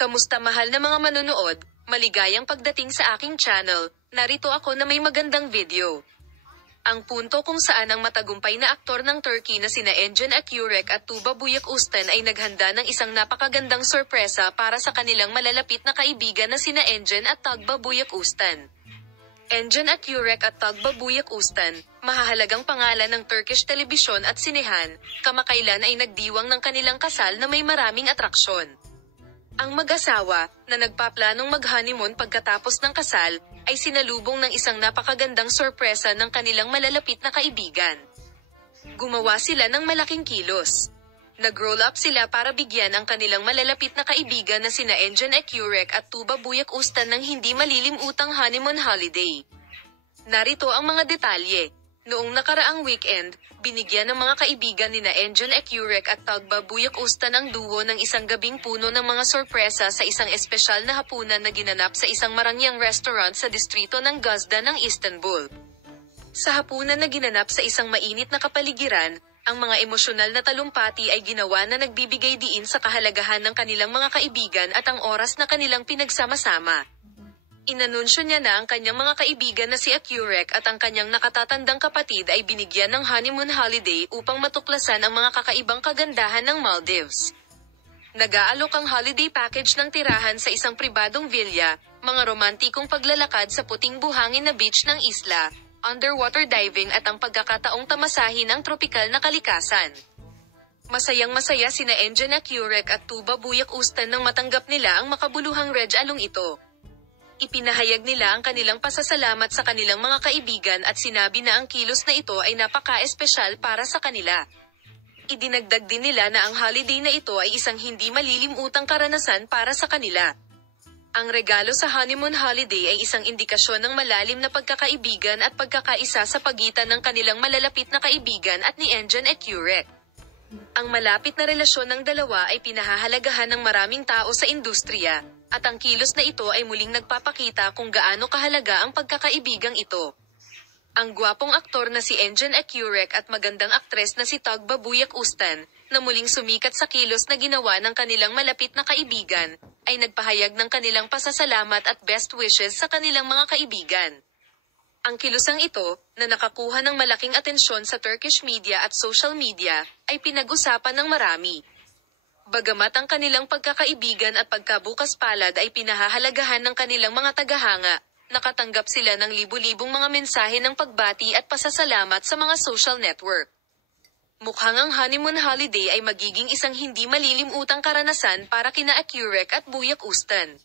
Kamusta mahal na mga manonood, maligayang pagdating sa aking channel, narito ako na may magandang video. Ang punto kung saan ang matagumpay na aktor ng Turkey na sina Engin Akyurek at Tuba Büyüküstün ay naghanda ng isang napakagandang sorpresa para sa kanilang malalapit na kaibigan na sina Engin at Tuba Büyüküstün. Engin Akyurek at Tuba Büyüküstün, mahahalagang pangalan ng Turkish telebisyon at sinehan, kamakailan ay nagdiwang ng kanilang kasal na may maraming atraksyon. Ang mag-asawa, na nagpaplanong mag-honeymoon pagkatapos ng kasal, ay sinalubong ng isang napakagandang sorpresa ng kanilang malalapit na kaibigan. Gumawa sila ng malaking kilos. Nag-roll up sila para bigyan ang kanilang malalapit na kaibigan na sina Engin Akyurek at Tuba Büyüküstün ng hindi malilimutang honeymoon holiday. Narito ang mga detalye. Noong nakaraang weekend, binigyan ng mga kaibigan nina Engin Akyurek at Tuba Büyüküstün ang duo ng isang gabing puno ng mga sorpresa sa isang espesyal na hapunan na ginanap sa isang marangyang restaurant sa distrito ng Gazda ng Istanbul. Sa hapunan na ginanap sa isang mainit na kapaligiran, ang mga emosyonal na talumpati ay ginawa na nagbibigay diin sa kahalagahan ng kanilang mga kaibigan at ang oras na kanilang pinagsama-sama. Inanunsyo niya na ang kanyang mga kaibigan na si Akyurek at ang kanyang nakatatandang kapatid ay binigyan ng honeymoon holiday upang matuklasan ang mga kakaibang kagandahan ng Maldives. Nag-aalok ang holiday package ng tirahan sa isang pribadong villa, mga romantikong paglalakad sa puting buhangin na beach ng isla, underwater diving at ang pagkakataong tamasahin ang tropikal na kalikasan. Masayang-masaya sina Engin Akyurek at Tuba Büyüküstün nang matanggap nila ang makabuluhang regalong ito. Ipinahayag nila ang kanilang pasasalamat sa kanilang mga kaibigan at sinabi na ang kilos na ito ay napaka-espesyal para sa kanila. Idinagdag din nila na ang holiday na ito ay isang hindi malilimutang karanasan para sa kanila. Ang regalo sa honeymoon holiday ay isang indikasyon ng malalim na pagkakaibigan at pagkakaisa sa pagitan ng kanilang malalapit na kaibigan at ni Engin Akyurek. Ang malapit na relasyon ng dalawa ay pinahahalagahan ng maraming tao sa industriya, at ang kilos na ito ay muling nagpapakita kung gaano kahalaga ang pagkakaibigang ito. Ang gwapong aktor na si Engin Akyurek at magandang aktres na si Tuba Büyüküstün, na muling sumikat sa kilos na ginawa ng kanilang malapit na kaibigan, ay nagpahayag ng kanilang pasasalamat at best wishes sa kanilang mga kaibigan. Ang kilosang ito, na nakakuha ng malaking atensyon sa Turkish media at social media, ay pinag-usapan ng marami. Bagamat ang kanilang pagkakaibigan at pagkabukas palad ay pinahahalagahan ng kanilang mga tagahanga, nakatanggap sila ng libu-libong mga mensahe ng pagbati at pasasalamat sa mga social network. Mukhang ang honeymoon holiday ay magiging isang hindi malilimutang karanasan para kina Akyurek at Büyüküstün.